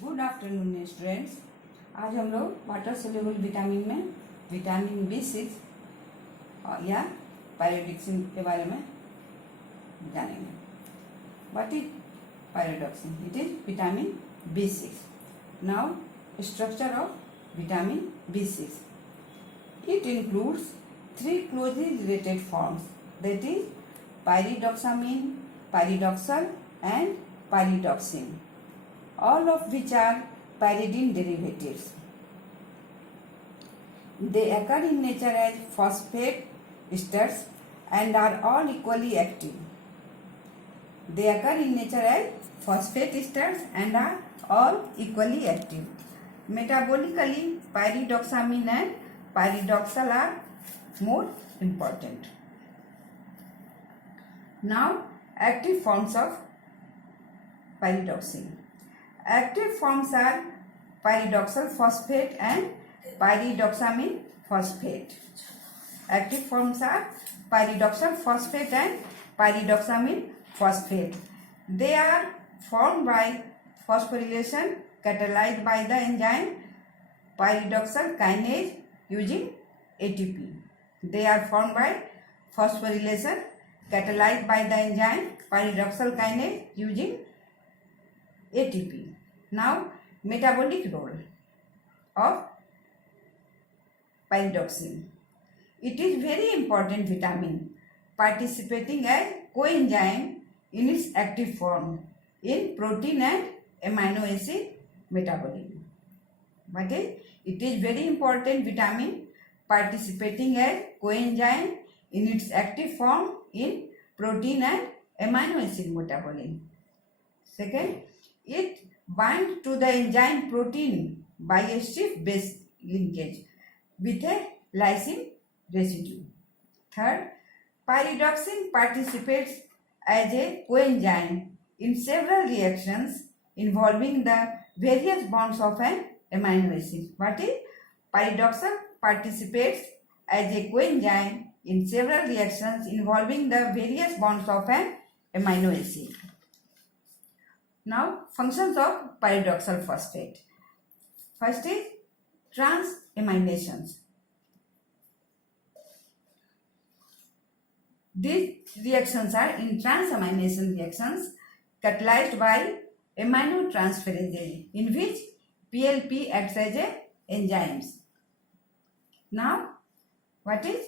Good afternoon students. आज हम लोग वाटर सोल्यूबल विटामिन में विटामिन B6 या पायरोडिक्सिन के बारे में जानेंगे। What is pyridoxine? It is vitamin B6। Now structure of vitamin B6, it includes three closely related forms, that is pyridoxamine, pyridoxal and pyridoxine, all of which are pyridine derivatives. They occur in nature as phosphate esters and are all equally active. They occur in nature as phosphate esters and are all equally active. Metabolically, pyridoxamine and pyridoxal are more important. Now, active forms of pyridoxine. Active forms are pyridoxal phosphate and pyridoxamine phosphate. Active forms are pyridoxal phosphate and pyridoxamine phosphate. They are formed by phosphorylation catalyzed by the enzyme pyridoxal kinase using ATP. They are formed by phosphorylation catalyzed by the enzyme pyridoxal kinase using ATP. Now, metabolic role of pyridoxine. It is very important vitamin participating as coenzyme in its active form in protein and amino acid metabolism. But it is very important vitamin participating as coenzyme in its active form in protein and amino acid metabolism. Second, it binds to the enzyme protein by a stiff base linkage with a lysine residue. Third, pyridoxine participates as a coenzyme in several reactions involving the various bonds of an amino acid. What is pyridoxal? Participates as a coenzyme in several reactions involving the various bonds of an amino acid. Now, functions of pyridoxal phosphate. First is transaminations. These reactions are in transamination reactions catalyzed by aminotransferase in which PLP acts as a enzymes. Now, what is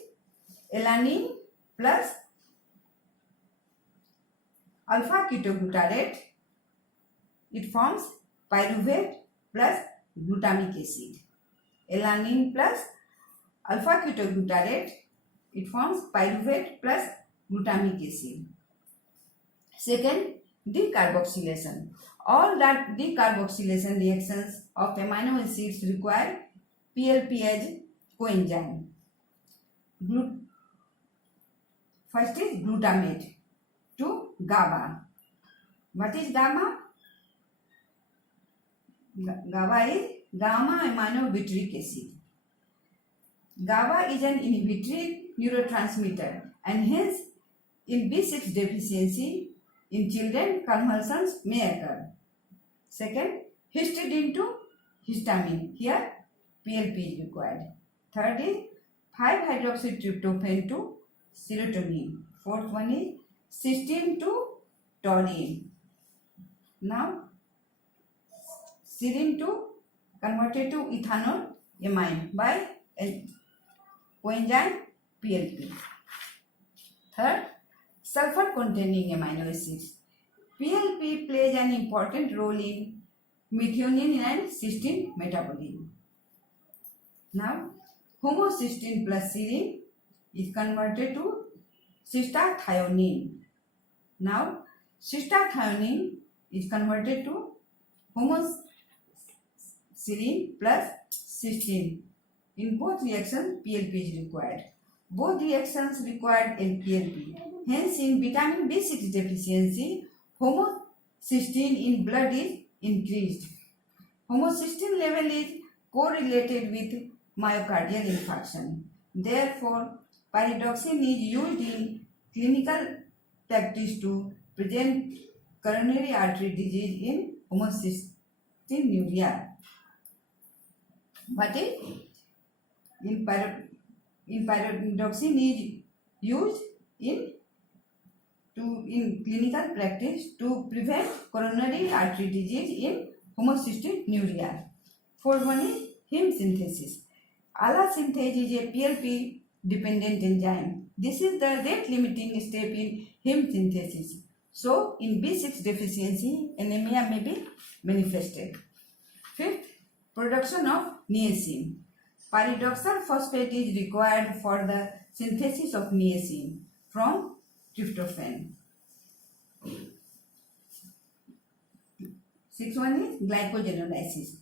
alanine plus alpha ketoglutarate? It forms pyruvate plus glutamic acid. Alanine plus alpha ketoglutarate, it forms pyruvate plus glutamic acid. Second, decarboxylation. All that decarboxylation reactions of amino acids require PLP as coenzyme. First is glutamate to GABA. What is GABA? GABA is gamma aminobutyric acid. GABA is an inhibitory neurotransmitter and hence in B6 deficiency in children convulsions may occur. Second, histidine to histamine. Here PLP is required. Third is 5-hydroxytryptophan to serotonin. Fourth one is cysteine to taurine. Now, serine to converted to ethanolamine by coenzyme PLP. Third, sulfur containing amino acids. PLP plays an important role in methionine and cysteine metabolism. Now, homocysteine plus serine is converted to cystathionine. Now, cystathionine is converted to homocysteine plus cysteine. In both reactions, PLP is required. Both reactions required PLP. Hence, in vitamin B6 deficiency, homocysteine in blood is increased. Homocysteine level is correlated with myocardial infarction. Therefore, pyridoxine is used in clinical practice to prevent coronary artery disease in homocysteine Homocystinuria. What is pyridoxine is used in clinical practice to prevent coronary artery disease in homocystinuria. Fourth one is heme synthesis. ALA synthase is a PLP dependent enzyme. This is the rate limiting step in heme synthesis. So, in B6 deficiency, anemia may be manifested. Fifth, production of niacin. Pyridoxal phosphate is required for the synthesis of niacin from tryptophan. Sixth one is glycogenolysis.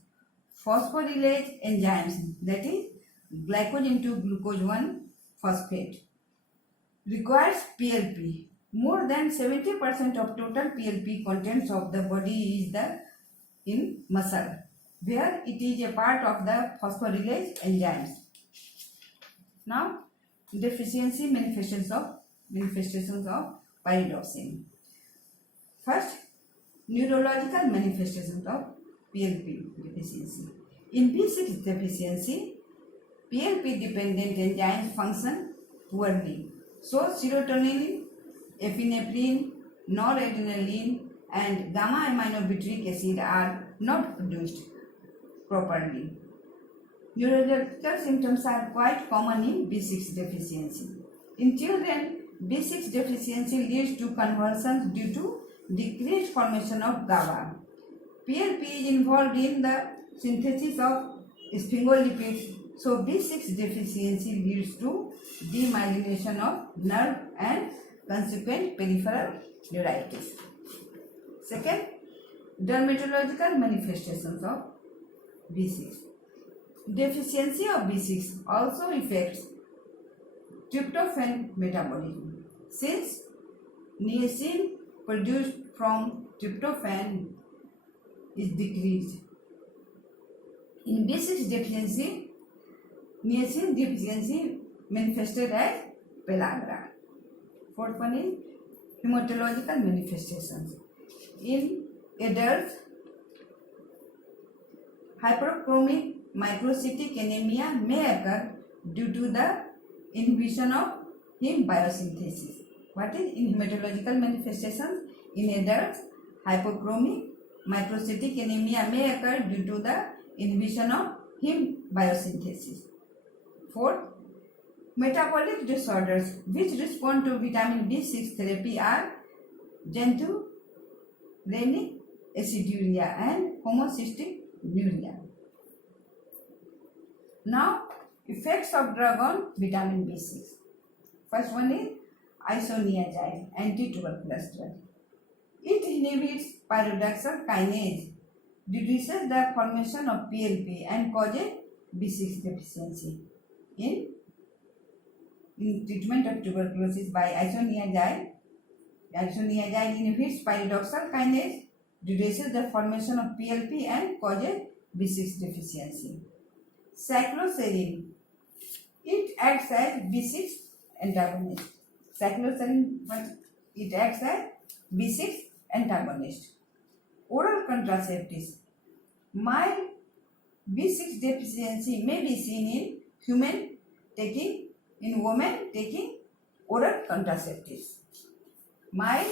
Phosphorylase enzymes, that is glycogen to glucose 1 phosphate, requires PLP. More than 70% of total PLP contents of the body is in muscle, where it is a part of the phosphorylase enzymes. Now, deficiency manifestations of pyridoxine. First, neurological manifestations of PLP deficiency. In B6 deficiency, PLP dependent enzymes function poorly. So, serotonin, epinephrine, noradrenaline and gamma aminobutyric acid are not produced properly. Neurological symptoms are quite common in B6 deficiency. In children, B6 deficiency leads to convulsions due to decreased formation of GABA. PLP is involved in the synthesis of sphingolipids, so B6 deficiency leads to demyelination of nerve and consequent peripheral neuritis. Second, dermatological manifestations of B6. Deficiency of B6 also affects tryptophan metabolism. Since niacin produced from tryptophan is decreased. In B6 deficiency, niacin deficiency manifested as pellagra. Fourth one is hematological manifestations. In adults, hyperchromic microcytic anemia may occur due to the inhibition of heme biosynthesis. What is in hematological manifestations? In adults, hypochromic microcytic anemia may occur due to the inhibition of heme biosynthesis. Fourth, metabolic disorders which respond to vitamin B6 therapy are xanthorrhenic aciduria and homocystinuria. Now, effects of drug on vitamin B6. First one is isoniazid, anti-tuberculous drug. It inhibits pyridoxal kinase, reduces the formation of PLP and causes B6 deficiency. In treatment of tuberculosis by isoniazid inhibits pyridoxal kinase, reduces the formation of PLP and causes B6 deficiency. Cycloserine, it acts as B6 antagonist. Cycloserine, it acts as B6 antagonist. Oral contraceptives. Mild B6 deficiency may be seen in women taking oral contraceptives. Mild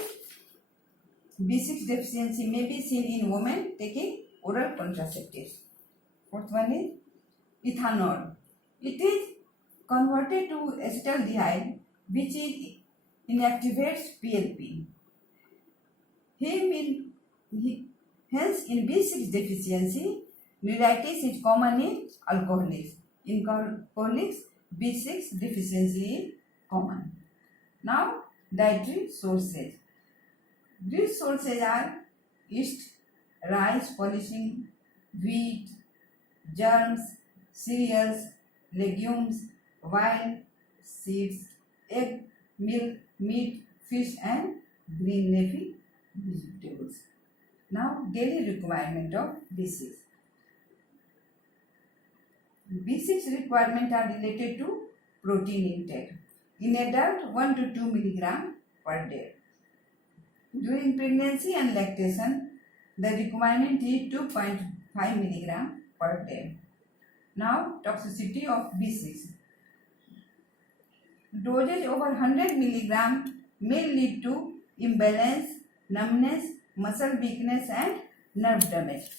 B6 deficiency may be seen in women taking oral contraceptives. Fourth one is ethanol. It is converted to acetaldehyde, which inactivates PLP. Hence, in B6 deficiency, neuritis is common in alcoholics. In alcoholics, B6 deficiency is common. Now, dietary sources. These sources are yeast, rice polishing, wheat, germs, cereals, legumes, wild seeds, egg, milk, meat, fish and green leafy vegetables. Now, daily requirement of B6. B6 requirements are related to protein intake. In adult, 1 to 2 mg per day. During pregnancy and lactation, the requirement is 2.5 5 milligram per day. Now, toxicity of B6. Dosage over 100 milligram may lead to imbalance, numbness, muscle weakness and nerve damage.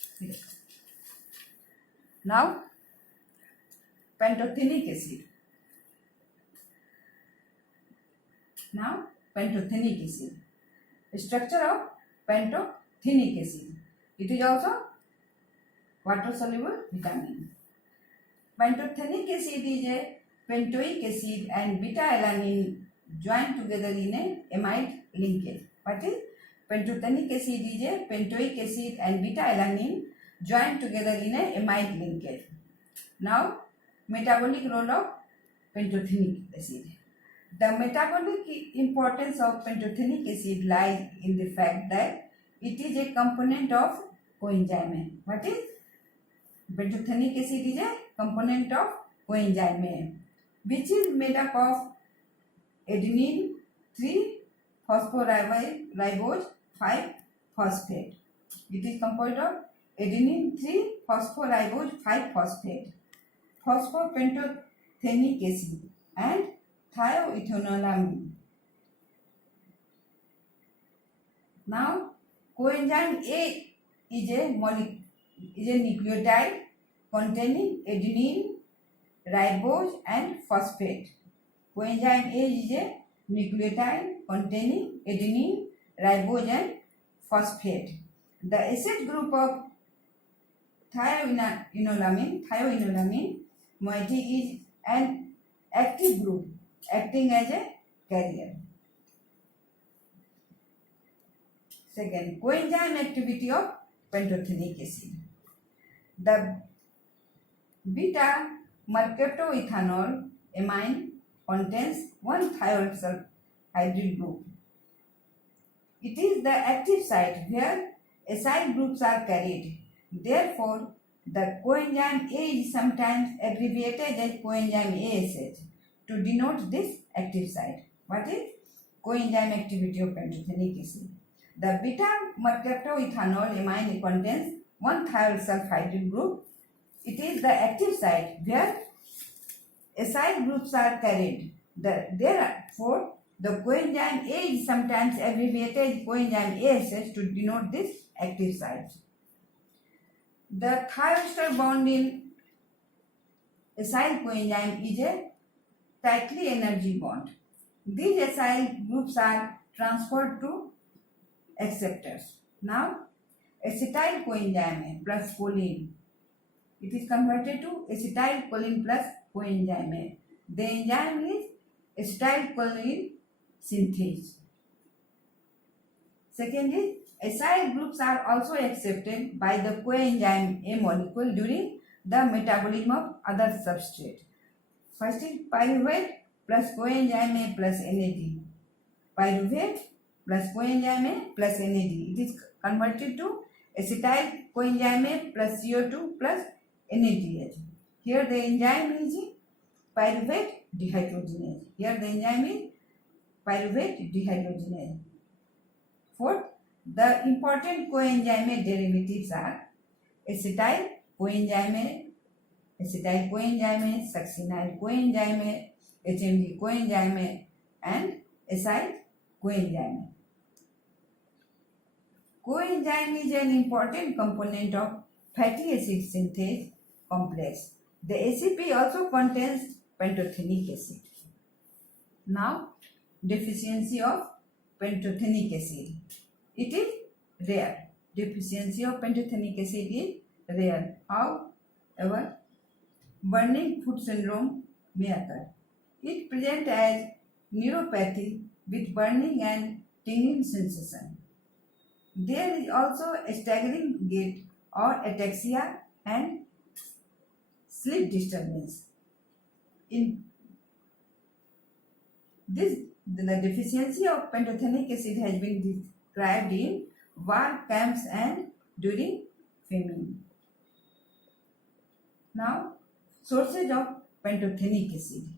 Now, pantothenic acid. Now, pantothenic acid. Structure of pantothenic acid. It is also water-soluble vitamin. Pantothenic acid is a pentoic acid and beta-alanine joined together in a amide linkage. What is pantothenic acid? Is a pentoic acid and beta-alanine joined together in a amide linkage. Now, metabolic role of pantothenic acid. The metabolic importance of pantothenic acid lies in the fact that it is a component of coenzyme. What is pantothenic acid? Is a component of coenzyme, which is made up of adenine 3 phosphoribose 5 phosphate. It is composed of adenine 3 phosphoribose 5 phosphate, phosphopantothenic acid and thioethanolamine. Now, coenzyme A is a nucleotide containing adenine, ribose and phosphate. Coenzyme A is a nucleotide containing adenine, ribose and phosphate. The acid group of thioenolamine moiety is an active group acting as a carrier. Second, coenzyme activity of pantothenic acid. The beta mercaptoethanol amine contains one thiol hydryl group. It is the active site where acyl groups are carried. Therefore, the coenzyme A is sometimes abbreviated as coenzyme ASH to denote this active site. What is coenzyme activity of pantothenic acid? The beta mercaptoethanol amine contains one thiol sulfhydryl group. It is the active site where acyl groups are carried. Therefore, the coenzyme A is sometimes abbreviated as coenzyme ASH to denote this active site. The thiol bond in acyl coenzyme is a tightly energy bond. These acyl groups are transferred to acceptors. Now, acetyl coenzyme plus choline. It is converted to acetyl choline plus coenzyme. The enzyme is acetyl choline synthase. Second is acyl groups are also accepted by the coenzyme A molecule during the metabolism of other substrate. First is pyruvate plus coenzyme A plus NAD. Pyruvate plus coenzyme A plus NAD. It is converted to acetyl coenzyme A plus CO2 plus NADH. Here the enzyme is pyruvate dehydrogenase. Here the enzyme is pyruvate dehydrogenase. Fourth, the important coenzyme derivatives are acetyl coenzyme, succinyl coenzyme, HMG coenzyme, and acyl coenzyme. Coenzyme is an important component of fatty acid synthase complex. The ACP also contains pantothenic acid. Now, deficiency of pantothenic acid. It is rare. Deficiency of pantothenic acid is rare. However, burning foot syndrome may occur. It presents as neuropathy with burning and tingling sensation. There is also a staggering gait or ataxia and sleep disturbance. In this, the deficiency of pantothenic acid has been described in war camps and during famine. Now, sources of pantothenic acid.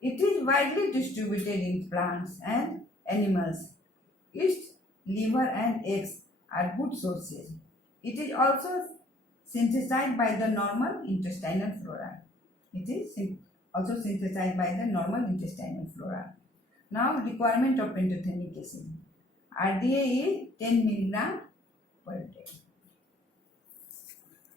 It is widely distributed in plants and animals. Its liver and eggs are good sources. It is also synthesized by the normal intestinal flora. It is also synthesized by the normal intestinal flora. Now, requirement of pantothenic acid. RDA is 10 mg per day.